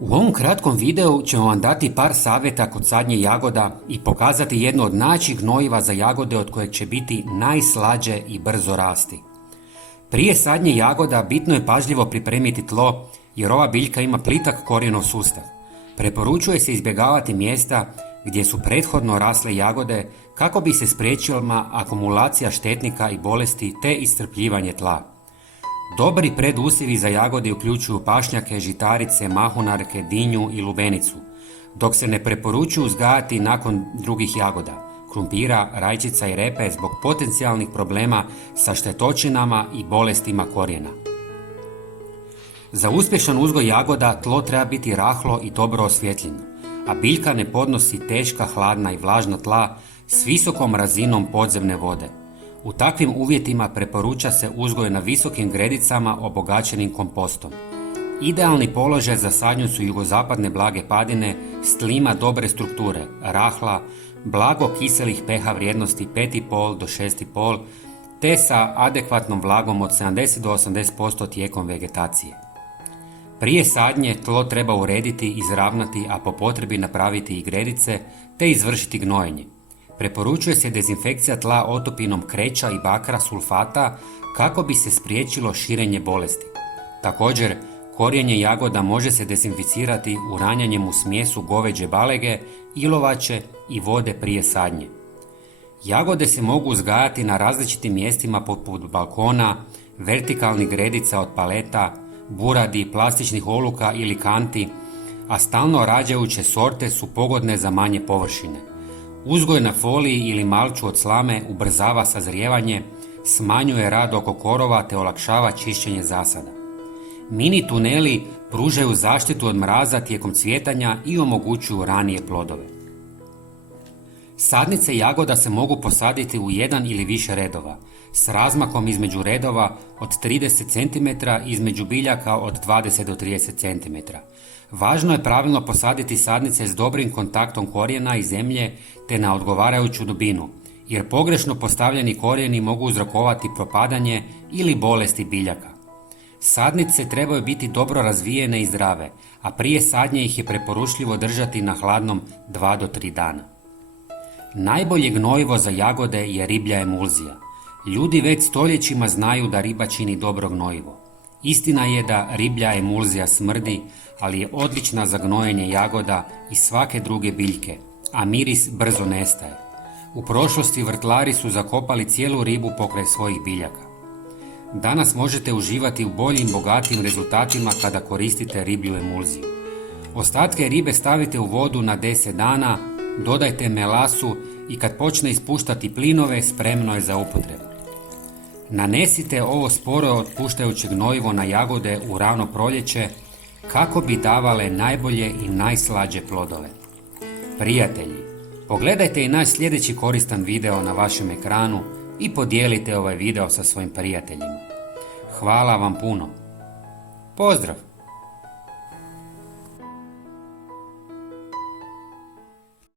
U ovom kratkom videu ćemo vam dati par savjeta kod sadnje jagoda i pokazati jedno od najjačih gnojiva za jagode od kojeg će biti najslađe i brzo rasti. Prije sadnje jagoda bitno je pažljivo pripremiti tlo jer ova biljka ima plitak korijenov sustav. Preporučuje se izbjegavati mjesta gdje su prethodno rasle jagode kako bi se spriječila akumulacija štetnika i bolesti te iscrpljivanje tla. Dobri predusjevi za jagode uključuju pašnjake, žitarice, mahunarke, dinju i lubenicu, dok se ne preporučuju uzgajati nakon drugih jagoda, krumpira, rajčica i repe zbog potencijalnih problema sa štetočinama i bolestima korijena. Za uspješan uzgoj jagoda tlo treba biti rahlo i dobro osvjetljeno, a biljka ne podnosi teška, hladna i vlažna tla s visokom razinom podzemne vode. U takvim uvjetima preporuča se uzgoj na visokim gredicama obogaćenim kompostom. Idealni položaj za sadnju su jugozapadne blage padine s tlima dobre strukture, rahla, blago kiselih pH vrijednosti 5,5 do 6,5 te sa adekvatnom vlagom od 70 do 80% tijekom vegetacije. Prije sadnje tlo treba urediti, izravnati, a po potrebi napraviti i gredice te izvršiti gnojenje. Preporučuje se dezinfekcija tla otopinom kreča i bakra sulfata kako bi se spriječilo širenje bolesti. Također, korijenje jagoda može se dezinficirati uranjanjem u smjesu goveđe balege, ilovače i vode prije sadnje. Jagode se mogu uzgajati na različitim mjestima poput balkona, vertikalnih gredica od paleta, buradi, plastičnih oluka ili kanti, a stalno rađajuće sorte su pogodne za manje površine. Uzgoj na foliji ili malču od slame ubrzava sazrijevanje, smanjuje rad oko korova te olakšava čišćenje zasada. Mini tuneli pružaju zaštitu od mraza tijekom cvjetanja i omogućuju ranije plodove. Sadnice jagoda se mogu posaditi u jedan ili više redova, s razmakom između redova od 30 cm i između biljaka od 20 do 30 cm. Važno je pravilno posaditi sadnice s dobrim kontaktom korijena i zemlje te na odgovarajuću dubinu, jer pogrešno postavljeni korijeni mogu uzrokovati propadanje ili bolesti biljaka. Sadnice trebaju biti dobro razvijene i zdrave, a prije sadnje ih je preporučljivo držati na hladnom 2 do 3 dana. Najbolje gnojivo za jagode je riblja emulzija. Ljudi već stoljećima znaju da riba čini dobro gnojivo. Istina je da riblja emulzija smrdi, ali je odlična za gnojenje jagoda i svake druge biljke, a miris brzo nestaje. U prošlosti vrtlari su zakopali cijelu ribu pokraj svojih biljaka. Danas možete uživati u boljim, bogatim rezultatima kada koristite riblju emulziju. Ostatke ribe stavite u vodu na 10 dana, dodajte melasu i kad počne ispuštati plinove, spremno je za upotrebu. Nanesite ovo sporo otpuštajuće gnojivo na jagode u rano proljeće kako bi davale najbolje i najslađe plodove. Prijatelji, pogledajte i naš sljedeći koristan video na vašem ekranu i podijelite ovaj video sa svojim prijateljima. Hvala vam puno. Pozdrav!